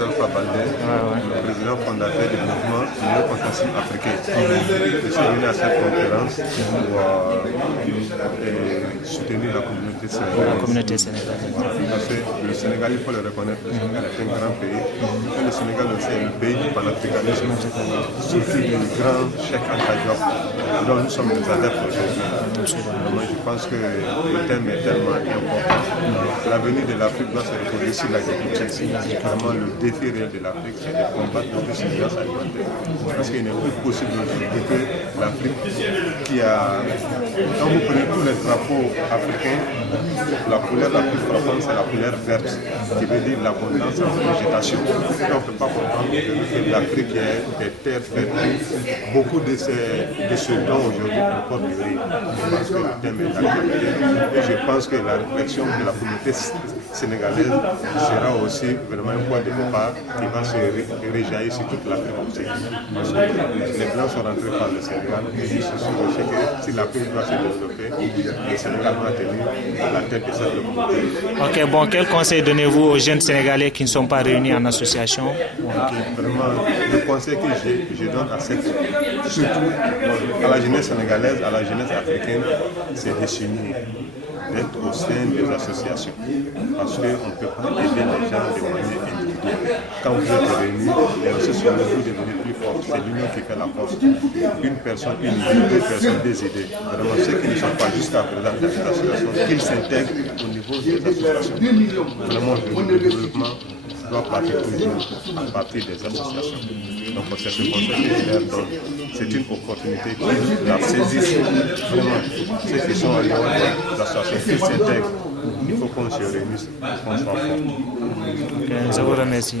Alpha Baldé, le président fondateur du mouvement Union Consensus africain. Je suis venu à cette conférence pour soutenir la communauté sénégalaise. Parce que le Sénégal, il faut le reconnaître, le Sénégal est un grand pays. Et le Sénégal aussi est un pays du panafricanisme, surtout du grand Cheikh Anta Diop, dont nous sommes des adeptes aujourd'hui. Moi, je pense que le thème est tellement important. L'avenir de l'Afrique doit se reposer sur l'agriculture. Vraiment, le défi réel de l'Afrique, c'est de combattre l'autosuffisance alimentaire. Parce qu'il n'est plus possible aujourd'hui que l'Afrique, qui a... Quand vous prenez tous les drapeaux africains, la couleur la plus frappante, c'est la couleur verte, qui veut dire l'abondance en végétation. Et on ne peut pas comprendre que l'Afrique est des terres fertiles. Beaucoup de ce dont aujourd'hui on porte du riz. Je pense que le thème est d'actualité. Et je pense que la réflexion de la communauté sénégalaise sera aussi vraiment un point de départ qui va se réjaillir sur toute l'Afrique aussi. Parce que les Blancs sont rentrés par le Sénégal et ils se sont dit que si l'Afrique doit se développer, le Sénégal doit tenir à la tête de cette communauté. Ok, bon, quel conseil donnez-vous aux jeunes Sénégalais qui ne sont pas réunis en association? Vraiment, le conseil que je donne à cette, surtout à la jeunesse sénégalaise, à la jeunesse africaine, c'est de s'unir, d'être au sein des associations. Parce qu'on ne peut pas aider les gens de manière individuelle. Quand vous êtes réunis, les ressources humaines vous devenez plus fortes. C'est l'union qui fait la force. Une personne, une idée, deux personnes, des idées. Vraiment, ceux qui ne sont pas jusqu'à présent dans les associations, qu'ils s'intègrent au niveau des associations. Vraiment, le développement doit partir toujours à partir des associations. Donc c'est ce conseil que je leur donne. C'est une opportunité qu'ils la saisissent. Vraiment, ceux qui sont en dehors des associations, qu'ils s'intègrent. Il faut qu'on se réunisse, qu'on soit fort. Je vous remercie.